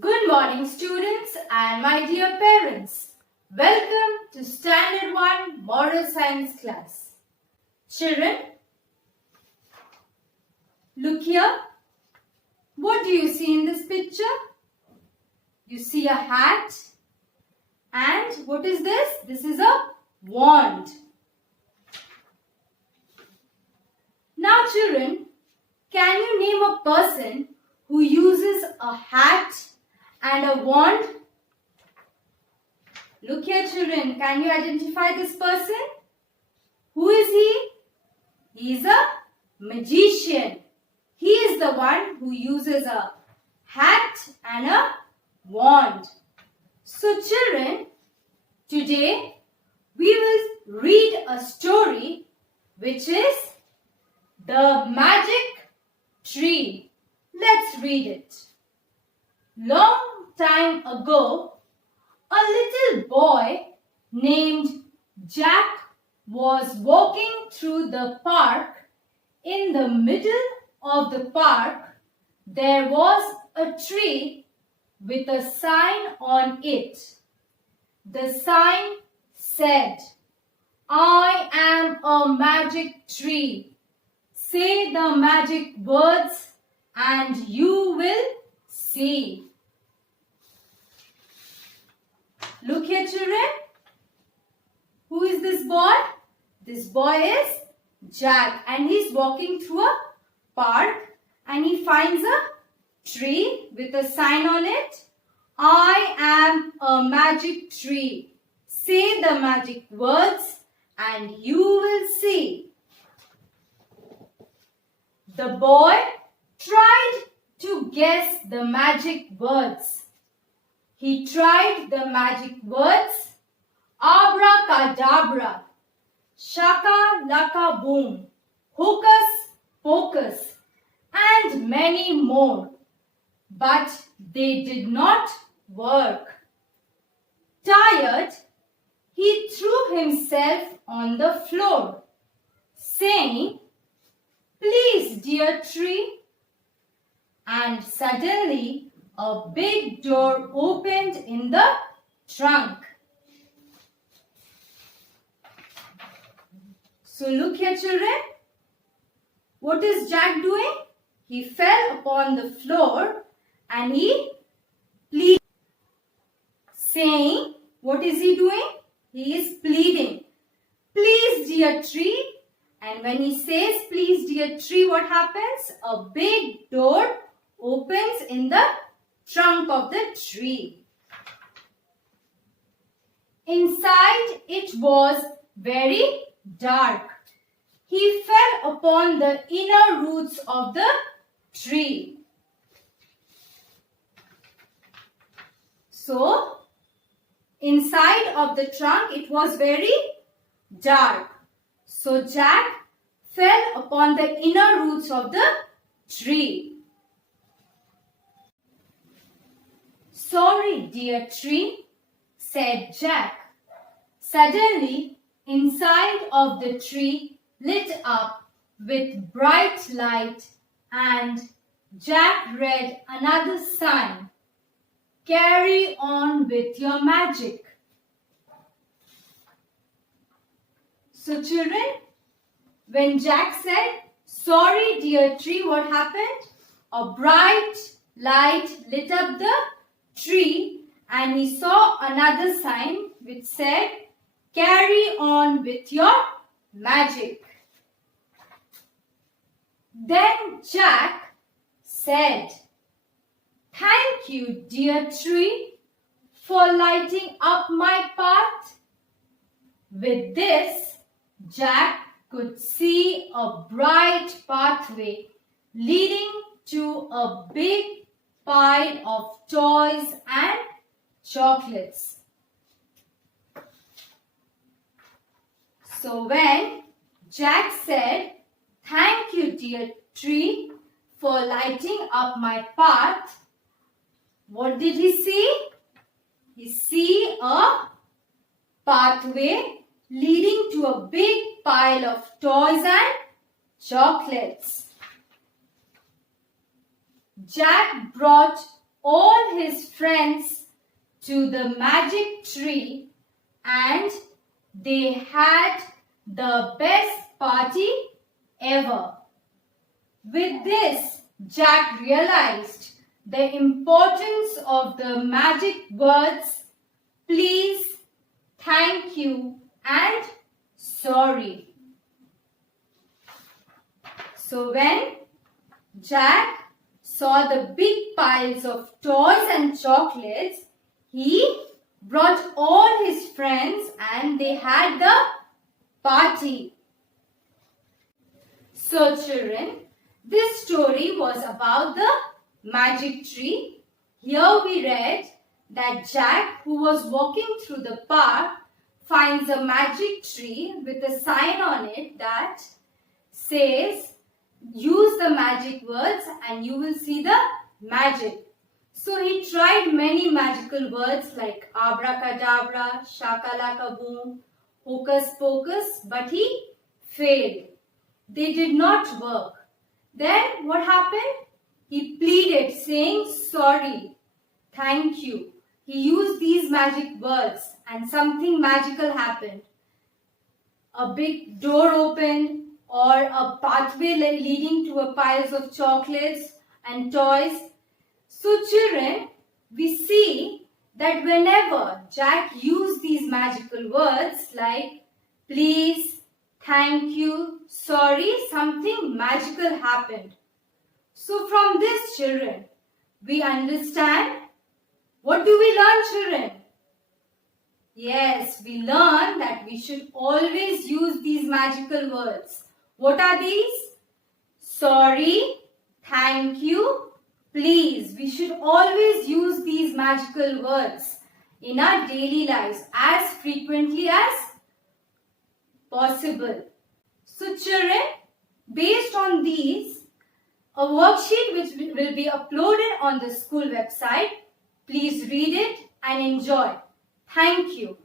Good morning, students and my dear parents. Welcome to Standard 1 Moral Science class. Children, look here. What do you see in this picture? You see a hat. And what is this? This is a wand. Now, children, can you name a person who uses a hat and a wand? Look here, children. Can you identify this person? Who is he? He is a magician. He is the one who uses a hat and a wand. So, children, today we will read a story which is The Magic Tree. Let's read it. Long time ago, a little boy named Jack was walking through the park. In the middle of the park, there was a tree with a sign on it. The sign said, "I am a magic tree. Say the magic words and you will see." Look here, children. Who is this boy? This boy is Jack, and he's walking through a park and he finds a tree with a sign on it. "I am a magic tree. Say the magic words and you will see." The boy tried to guess the magic words. He tried the magic words, abracadabra, shaka laka boom, hocus pocus, and many more. But they did not work. Tired, he threw himself on the floor, saying, "Please, dear tree." And suddenly, a big door opened in the trunk. So look here, children. What is Jack doing? He fell upon the floor and he pleaded, saying, what is he doing? He is pleading, "Please, dear tree." And when he says, "Please, dear tree," what happens? A big door opens in the trunk of the tree. Inside it was very dark. He fell upon the inner roots of the tree. So, inside of the trunk it was very dark. So Jack fell upon the inner roots of the tree. "Sorry, dear tree," said Jack. Suddenly, inside of the tree lit up with bright light, and Jack read another sign, "Carry on with your magic." So children, when Jack said, "Sorry, dear tree," what happened? A bright light lit up the tree and he saw another sign which said, "Carry on with your magic." Then Jack said, "Thank you, dear tree, for lighting up my path." With this, Jack could see a bright pathway leading to a big pile of toys and chocolates. So when Jack said, "Thank you, dear tree, for lighting up my path," what did he see? He see a pathway leading to a big pile of toys and chocolates. Jack brought all his friends to the magic tree and they had the best party ever. With this, Jack realized the importance of the magic words please, thank you and sorry. So when Jack saw the big piles of toys and chocolates, he brought all his friends and they had the party. So children, this story was about the magic tree. Here we read that Jack, who was walking through the park, finds a magic tree with a sign on it that says, use the magic words and you will see the magic. So he tried many magical words like abracadabra, shakalaka boom, hocus pocus, but he failed. They did not work. Then what happened? He pleaded saying sorry, thank you. He used these magic words and something magical happened. A big door opened or a pathway leading to a piles of chocolates and toys. So children, we see that whenever Jack used these magical words like please, thank you, sorry, something magical happened. So from this children, we understand. What do we learn children? Yes, we learn that we should always use these magical words. What are these? Sorry, thank you, please. We should always use these magical words in our daily lives as frequently as possible. So children, based on these, a worksheet which will be uploaded on the school website. Please read it and enjoy. Thank you.